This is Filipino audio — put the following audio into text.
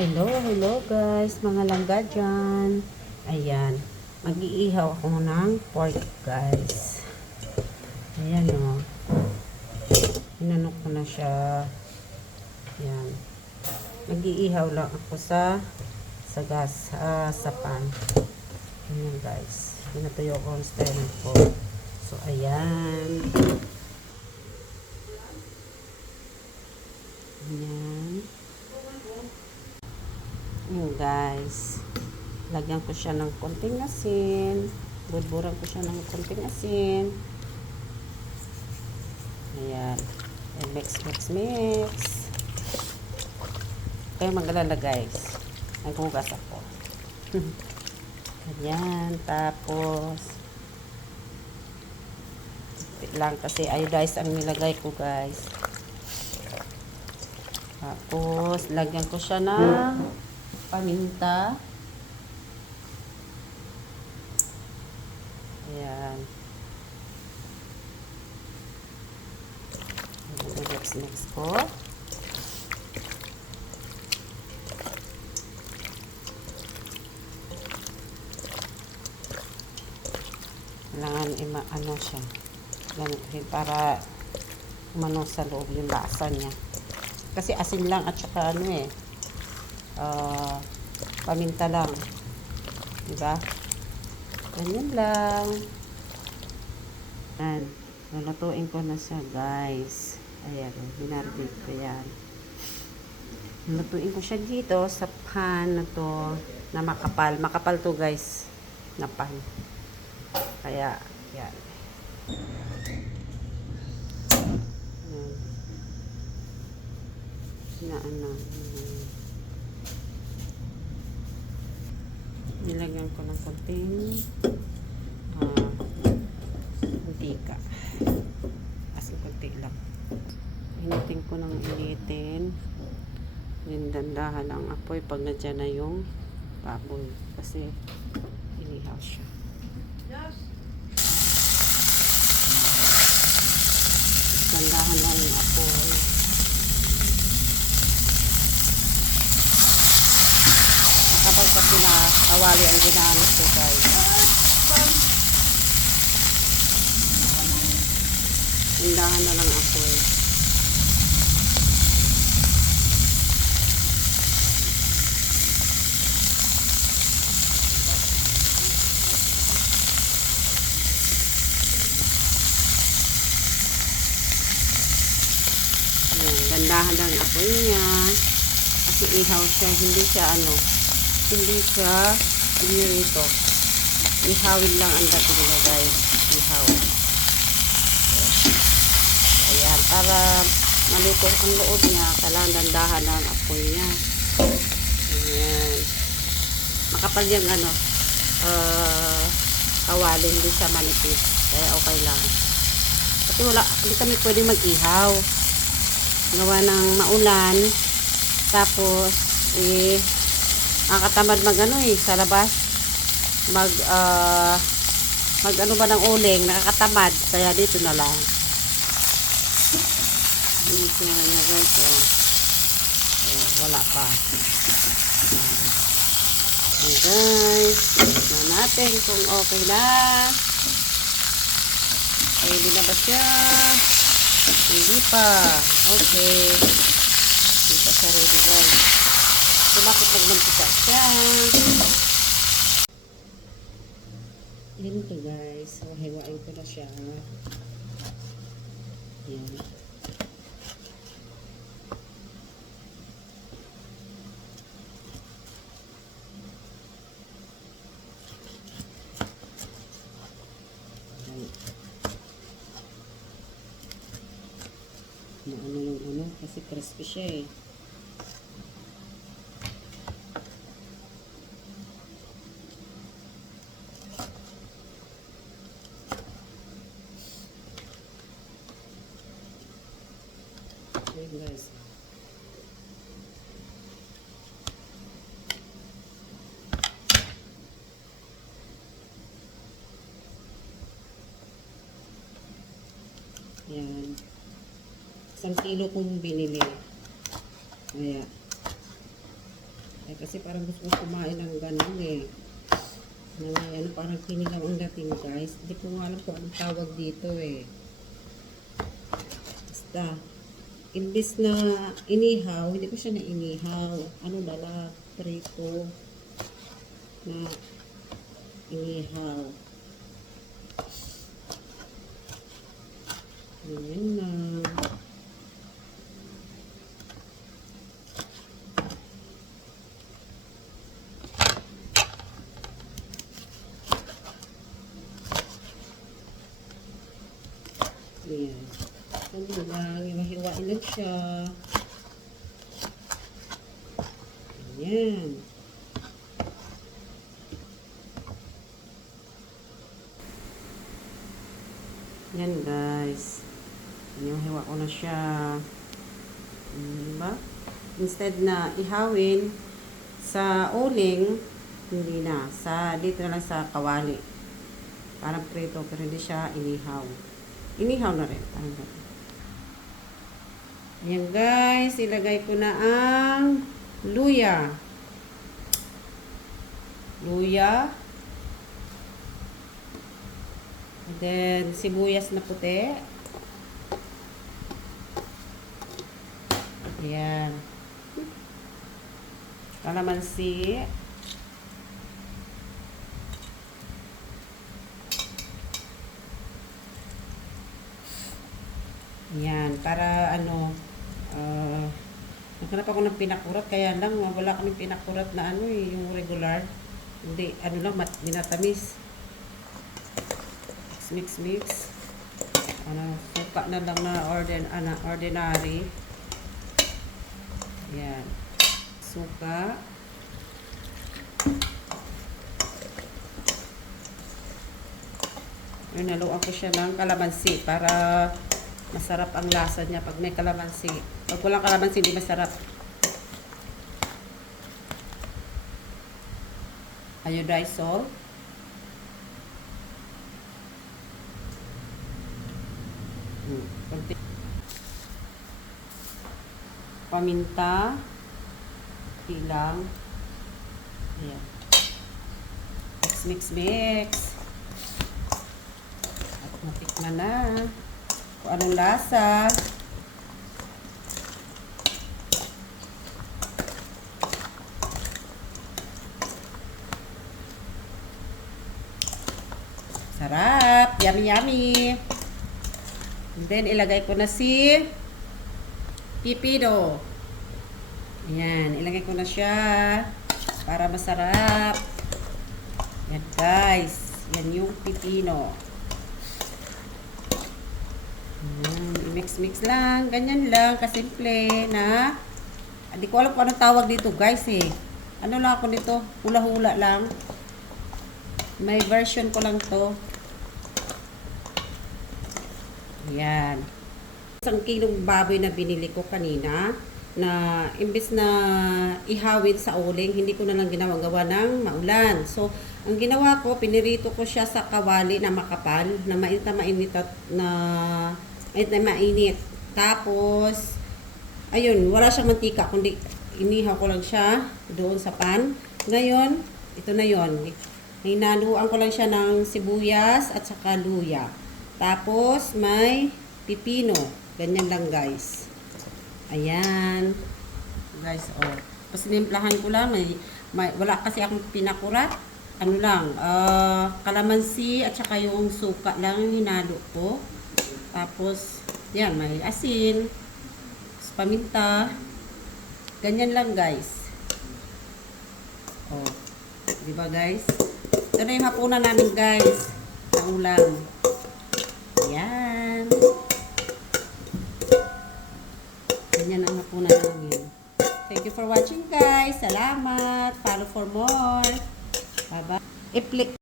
Hello guys, mga langga dyan. Ayan, mag-iihaw ako ng pork guys. Ayan o. Inanok ko na siya. Ayan. Mag-iihaw lang ako sa gas, sa pan. Ayan guys. Pinatuyo ko ang styrofoam ko. So ayan. Ayan. Ayan guys, lagyan ko siya ng konting asin, budburan ko siya ng konting asin. Ayan, mix. Kaya mag-alala guys, naghugas ako. Ayan, tapos lang kasi iodized ang nilagay ko guys. Tapos lagyan ko siya ng paminta. Ayan. Mix ko. Kailangan ano siya. Ganun, para umano sa loob yung lasa niya. Kasi asin lang at saka paminta lang. Diba? Ganyan lang. Ayan. Lulutuin ko na siya, guys. Ayan. Binarbid ko yan. Lulutuin ko siya dito sa pan na to na makapal. Makapal to, guys. Na pan. Kaya, yan. Nilagyan ko ng konting mantika. As in, konti lang. Initin ko ng initin. Yung dandahan ang apoy pag nadyan na yung baboy. Kasi inihaw siya. Dandahan lang yung apoy. Kapag kasi na kawali ang ginamit ko guys. Tindahan na lang apoy. Ayan, gandahan lang apoy niya. Kasi ihaw siya, hindi siya rito. Ihawin lang ang dating niya guys. Ihaw. Ayan, para maluto ang loob niya, kailangan dandahan ang apoy niya. Ayan. Makapal yung kawali, hindi siya manipis. Kaya okay lang. Kasi hindi kami pwede mag-ihaw. Gawa ng maulan. Tapos, nakakatamad sa labas. Mag ba ng uling, nakakatamad. Kaya dito na lang. Dito na niya guys, wala pa. Okay guys, tignan natin kung okay na. Ready na ba siya? Hindi pa. Okay. Hindi pa siya ready guys. So, bakit nagmantika siya? Ganito guys. So, hiwain ko na siya. Yan. Kasi crispy siya eh. Okay guys. Yan. 1 kilo kong binili. Kaya Eh, kasi parang gusto ko kumain ng ganun eh. Na may ano, parang kinilaw ang dating guys. Hindi ko nga alam kung anong tawag dito eh. Basta, imbis na inihaw, hindi ko siya na inihaw. Ano dala, prito na inihaw. Ayan na. Ayan. Ano lang, hiwa-hiwain lang siya. Ayan. Yan guys. Hiwa ko na siya. Diba? Instead na ihawin sa uling, hindi na. Dito na lang sa kawali. Parang prito, pero hindi siya inihaw. Inihaw na rin. Parang ganun. Ayan guys, ilagay ko na ang luya. Luya. And then, sibuyas na puti. Ayan. Kalamansi. Ayan, para ano, naghanap ako ng pinakurat, kaya lang wala kaming pinakurat na ano eh, yung regular. Hindi, ano lang, minatamis. Mix. Ano, suka na lang na ordinary. Ayan. Suka. Ayun, naluan ko siya ng kalamansi para masarap ang lasa niya pag may kalamansi. Pag walang kalamansi, hindi masarap. Iodized salt. Paminta. Ilang. Ayan. Mix. At matikman na. Kung anong lasa. Sarap. Yummy. And then, ilagay ko na si pipino. Ayan. Ilagay ko na siya para masarap. Yan guys. Yan yung pipino. I-mix lang. Ganyan lang. Kasimple na. Hindi ko alam kung anong tawag dito guys eh. Ano lang ako nito? Hula-hula lang. May version ko lang to. Ayan. Isang kilong baboy na binili ko kanina na imbes na ihawin sa uling, hindi ko na lang gawa ng maulan. So, ang ginawa ko, pinirito ko siya sa kawali na makapal, na mainit. Tapos, ayun, wala siyang mantika, kundi inihaw ko lang siya doon sa pan. Ngayon, ito na yon. Hinaluan ko lang siya ng sibuyas at saka luya. Tapos, may pipino. Ganyan lang, guys. Ayan. Guys, oh. Pasinimplahan ko lang. Wala kasi akong pinakurat. Ano lang, kalamansi at saka yung suka lang hinalo ko. Tapos, yan, may asin. Paminta. Ganyan lang, guys. Oh. Diba, guys? Ito na yung hapunan namin, guys. Sa ulam. Ayan. Ganyan ang hapunan namin. Thank you for watching guys. Salamat. Follow for more. Bye-bye.